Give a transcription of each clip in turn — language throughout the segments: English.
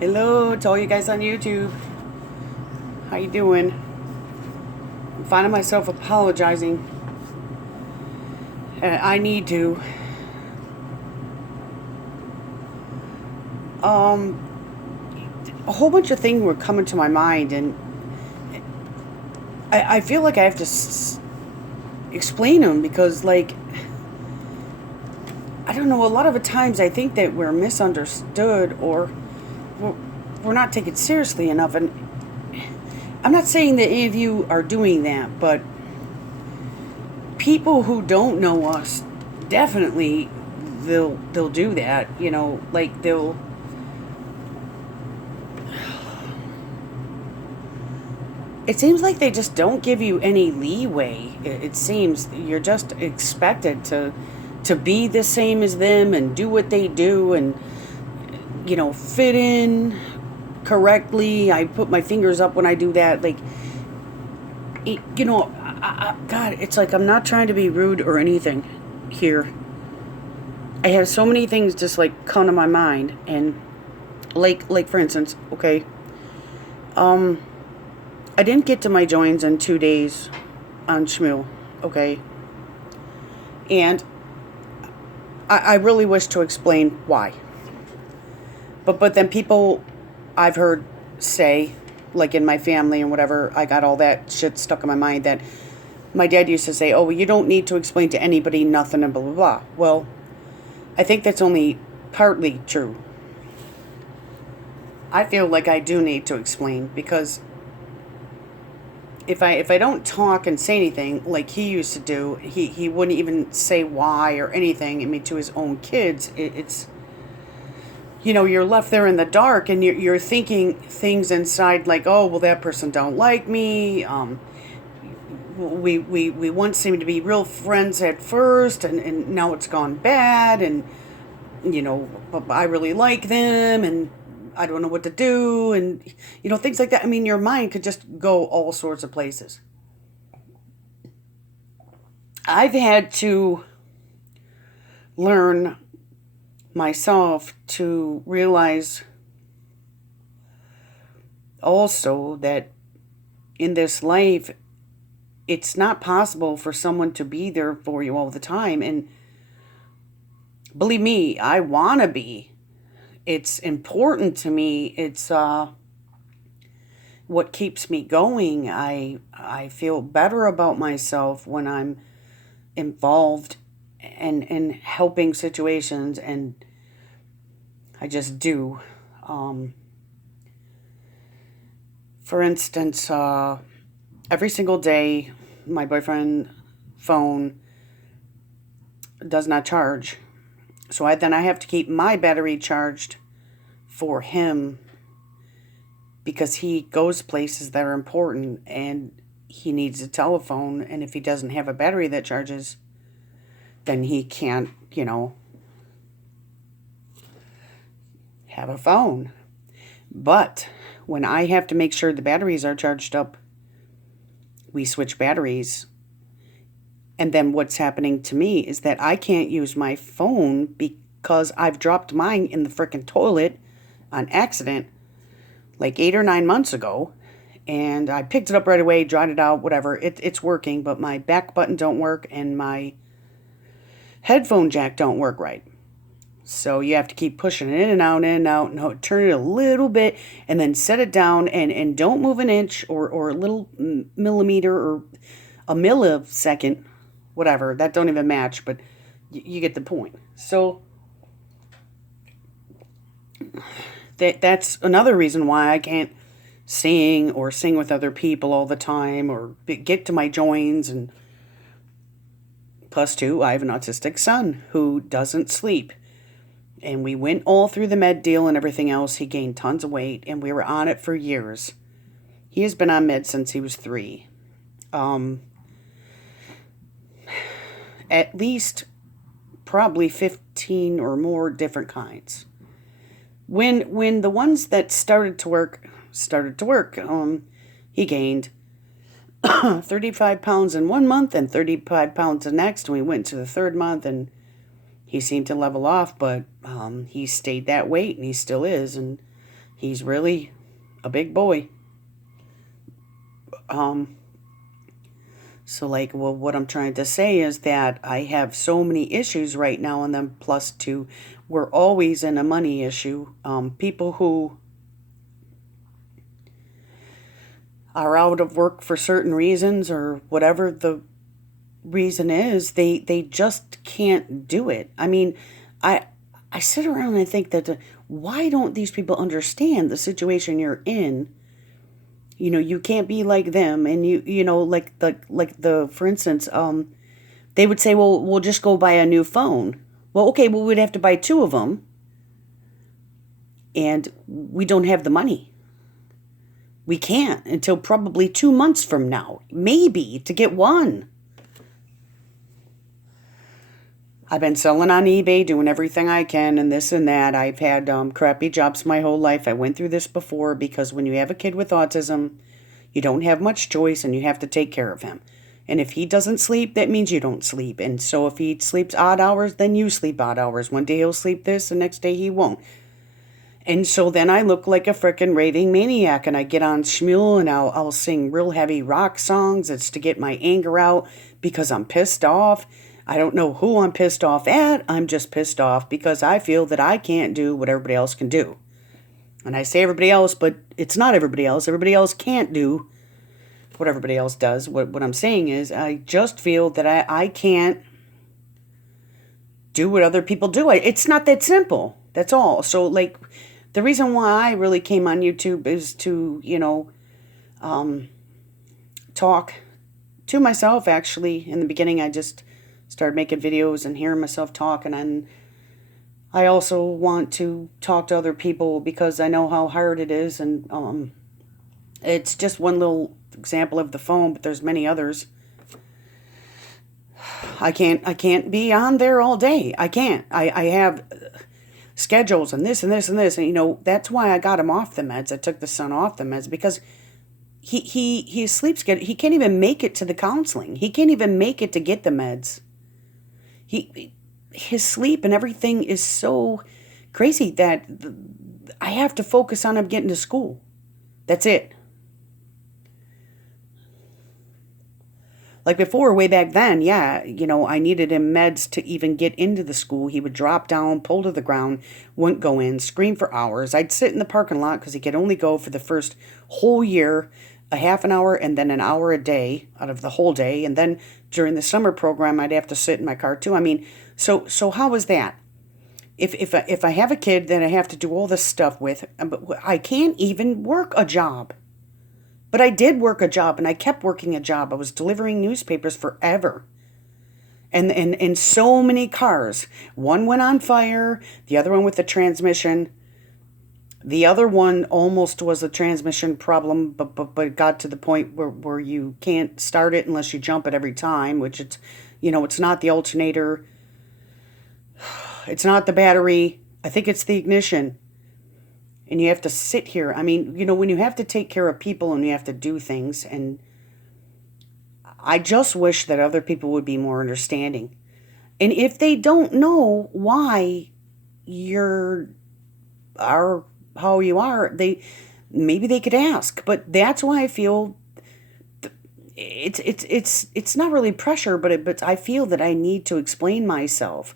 Hello to all you guys on YouTube. How you doing? I'm finding myself apologizing. I need to. Um, a whole bunch of things were coming to my mind, and I feel like I have to explain them because, like, I don't know. A lot of the times, I think that we're misunderstood or we're, we're not taken seriously enough. And I'm not saying that any of you are doing that, but people who don't know us definitely they'll do that. Like they'll. It seems like they just don't give you any leeway. It seems you're just expected to be the same as them and do what they do and fit in correctly. I put my fingers up when I do that. Like God, it's like I'm not trying to be rude or anything here. I have so many things just like come to my mind, and like for instance, okay, um, I didn't get to my joins in 2 days on Shmoo, okay, and I really wish to explain why, but then people I've heard say, like in my family and whatever, I got all that shit stuck in my mind that my dad used to say, oh, well, you don't need to explain to anybody nothing and blah blah blah. Well, I think that's only partly true. I feel like I do need to explain because if I don't talk and say anything like he used to do, he wouldn't even say why or anything. I mean, to his own kids, it's you're left there in the dark and you're thinking things inside like, oh, well, that person don't like me. We once seemed to be real friends at first, and now it's gone bad, and but I really like them, and I don't know what to do, and things like that. I mean, your mind could just go all sorts of places. I've had to learn myself to realize also that in this life, it's not possible for someone to be there for you all the time. And believe me, I want to be. It's important to me. It's what keeps me going. I feel better about myself when I'm involved and helping situations, and I just do. Um, for instance, every single day, my boyfriend phone does not charge, so I have to keep my battery charged for him because he goes places that are important and he needs a telephone, and if he doesn't have a battery that charges, then he can't, have a phone. But when I have to make sure the batteries are charged up, we switch batteries. And then what's happening to me is that I can't use my phone because I've dropped mine in the frickin' toilet on accident like 8 or 9 months ago. And I picked it up right away, dried it out, whatever. It's working, but my back button don't work and my headphone jack don't work right. So you have to keep pushing it in and out, in and out. No, turn it a little bit and then set it down, and don't move an inch or a little millimeter or a millisecond, whatever. That don't even match, but you get the point. So that's another reason why I can't sing or sing with other people all the time or get to my joins. And plus two, I have an autistic son who doesn't sleep. And we went all through the med deal and everything else. He gained tons of weight, and we were on it for years. He has been on med since he was 3. Um, at least probably 15 or more different kinds. When the ones that started to work, he gained 35 pounds in 1 month and 35 pounds the next. And we went to the third month, and he seemed to level off, but he stayed that weight, and he still is. And He's really a big boy. Um, so, like, well, what I'm trying to say is that I have so many issues right now, and then plus two, we're always in a money issue. People who are out of work for certain reasons or whatever the reason is, they just can't do it. I mean, I I sit around and I think that why don't these people understand the situation you're in? You can't be like them, and like the for instance, they would say, well, we'll just go buy a new phone. Well, okay, well, we'd have to buy two of them, and we don't have the money. We can't until probably 2 months from now, maybe, to get one. I've been selling on eBay, doing everything I can, and this and that. I've had crappy jobs my whole life. I went through this before because when you have a kid with autism, you don't have much choice and you have to take care of him. And if he doesn't sleep, that means you don't sleep. And so if he sleeps odd hours, then you sleep odd hours. One day he'll sleep this, the next day he won't. And so then I look like a frickin' raving maniac, and I get on Shmuel and I'll sing real heavy rock songs. It's to get my anger out because I'm pissed off. I don't know who I'm pissed off at. I'm just pissed off because I feel that I can't do what everybody else can do. And I say everybody else, but it's not everybody else. Everybody else can't do what everybody else does. What I'm saying is I just feel that I can't do what other people do. It's not that simple. That's all. So, like, the reason why I really came on YouTube is to, talk to myself, actually. In the beginning, I just started making videos and hearing myself talk, and then I also want to talk to other people because I know how hard it is, and it's just one little example of the phone, but there's many others. I can't be on there all day. I can't. I have schedules and this and this and this, and that's why I got him off the meds. I took the son off the meds because he sleep schedule. He can't even make it to the counseling. He can't even make it to get the meds. His sleep and everything is so crazy that I have to focus on him getting to school. That's it. Like before, way back then, yeah, I needed him meds to even get into the school. He would drop down, pull to the ground, wouldn't go in, scream for hours. I'd sit in the parking lot because he could only go for the first whole year, a half an hour and then an hour a day out of the whole day. And then during the summer program, I'd have to sit in my car too. I mean, so how was that? If I have a kid that I have to do all this stuff with, I can't even work a job. But I did work a job, and I kept working a job. I was delivering newspapers forever. And so many cars. One went on fire, the other one with the transmission. The other one almost was a transmission problem, but it got to the point where you can't start it unless you jump it every time, which it's not the alternator. It's not the battery. I think it's the ignition. And you have to sit here. I mean, when you have to take care of people and you have to do things, and I just wish that other people would be more understanding. And if they don't know why you're are how you are, maybe they could ask. But that's why I feel it's not really pressure, but I feel that I need to explain myself.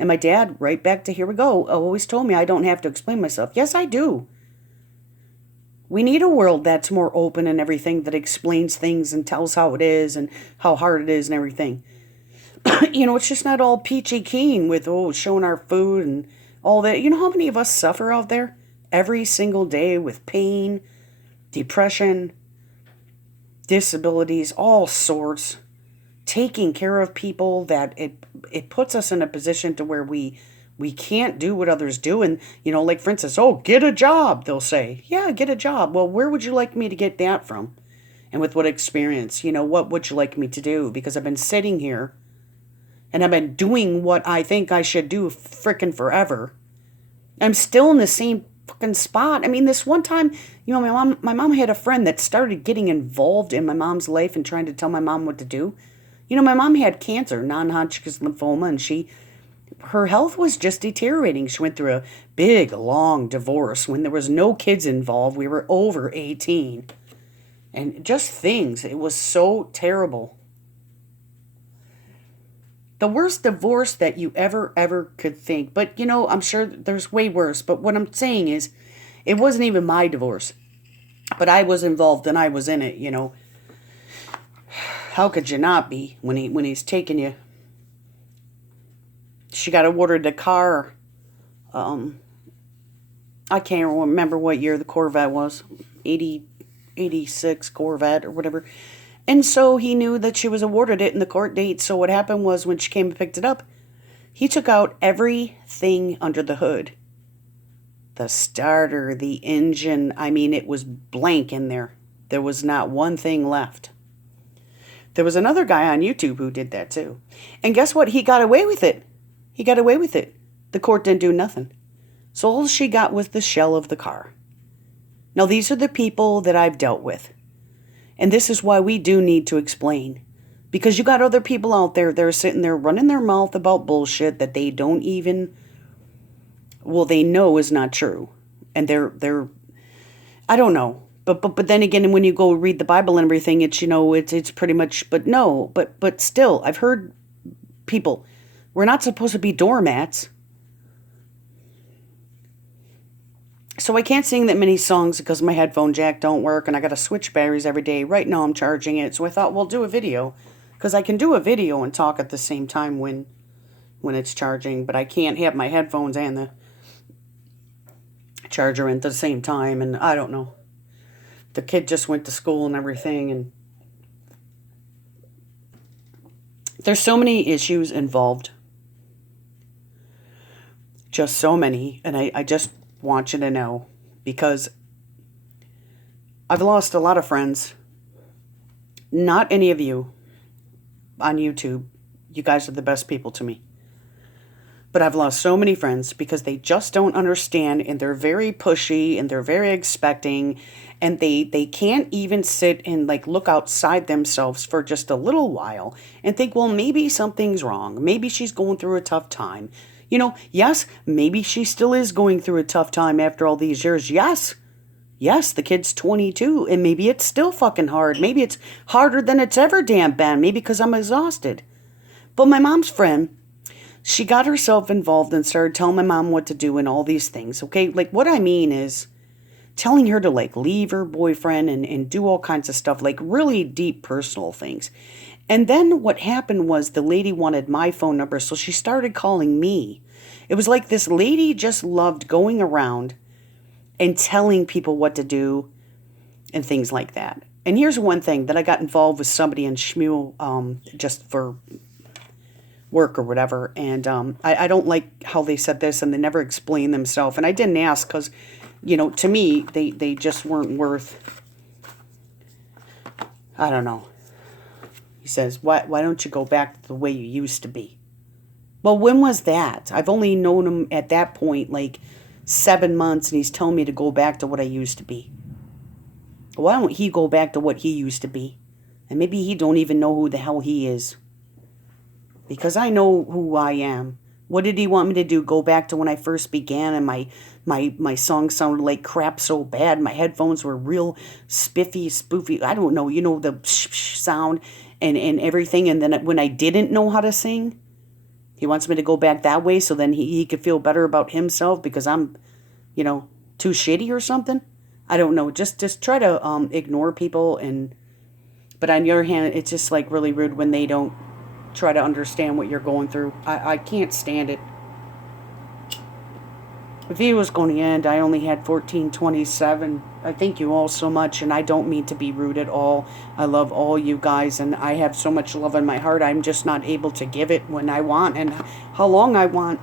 And my dad, right back to here we go, always told me I don't have to explain myself. Yes, I do. We need a world that's more open and everything, that explains things and tells how it is and how hard it is and everything. It's just not all peachy keen with, showing our food and all that. You know how many of us suffer out there every single day with pain, depression, disabilities, all sorts. Taking care of people, that it puts us in a position to where we can't do what others do. And like for instance, get a job, they'll say. Yeah, get a job. Well, where would you like me to get that from, and with what experience? What would you like me to do? Because I've been sitting here and I've been doing what I think I should do frickin' forever. I'm still in the same fucking spot. I mean, this one time, my mom had a friend that started getting involved in my mom's life and trying to tell my mom what to do. My mom had cancer, non-Hodgkin's lymphoma, and her health was just deteriorating. She went through a big, long divorce when there was no kids involved. We were over 18. And just things. It was so terrible. The worst divorce that you ever could think. But, I'm sure there's way worse. But what I'm saying is, it wasn't even my divorce. But I was involved and I was in it, How could you not be when he's taking you? She got awarded a car. I can't remember what year the Corvette was. 86 Corvette or whatever. And so he knew that she was awarded it in the court date. So what happened was when she came and picked it up, he took out everything under the hood. The starter, the engine, it was blank in there. There was not one thing left. There was another guy on YouTube who did that too. And guess what? He got away with it. He got away with it. The court didn't do nothing. So all she got was the shell of the car. Now, these are the people that I've dealt with. And this is why we do need to explain. Because you got other people out there that are sitting there running their mouth about bullshit that they don't even, they know is not true. And they're I don't know. But then again, when you go read the Bible and everything, it's pretty much, but still, I've heard people, we're not supposed to be doormats. So I can't sing that many songs because my headphone jack don't work and I got to switch batteries every day. Right now I'm charging it. So I thought, we'll do a video because I can do a video and talk at the same time when it's charging, but I can't have my headphones and the charger at the same time. And I don't know. The kid just went to school and everything. And there's so many issues involved. Just so many. And I just want you to know, because I've lost a lot of friends. Not any of you on YouTube. You guys are the best people to me. But I've lost so many friends because they just don't understand, and they're very pushy and they're very expecting, and they can't even sit and look outside themselves for just a little while and think, well, maybe something's wrong. Maybe she's going through a tough time. Yes, maybe she still is going through a tough time after all these years. Yes, the kid's 22, and maybe it's still fucking hard. Maybe it's harder than it's ever damn been. Maybe because I'm exhausted. But my mom's friend, she got herself involved and started telling my mom what to do and all these things, okay? What I mean is telling her to, leave her boyfriend and do all kinds of stuff, really deep personal things. And then what happened was the lady wanted my phone number, so she started calling me. It was like this lady just loved going around and telling people what to do and things like that. And here's one thing, that I got involved with somebody in Shmuel just for work or whatever. And I don't like how they said this, and they never explained themselves. And I didn't ask because, to me, they just weren't worth, I don't know. He says, why don't you go back to the way you used to be? Well, when was that? I've only known him at that point 7 months, and he's telling me to go back to what I used to be. Why don't he go back to what he used to be? And maybe he don't even know who the hell he is. Because I know who I am. What did he want me to do? Go back to when I first began and my song sounded like crap so bad. My headphones were real spiffy, spoofy. I don't know, the sound and everything. And then when I didn't know how to sing, he wants me to go back that way so then he could feel better about himself because I'm, too shitty or something. I don't know. Just try to ignore people. But on the other hand, it's just really rude when they don't try to understand what you're going through. I can't stand it. The video was going to end. I only had 1427. I thank you all so much, and I don't mean to be rude at all. I love all you guys, and I have so much love in my heart. I'm just not able to give it when I want and how long I want.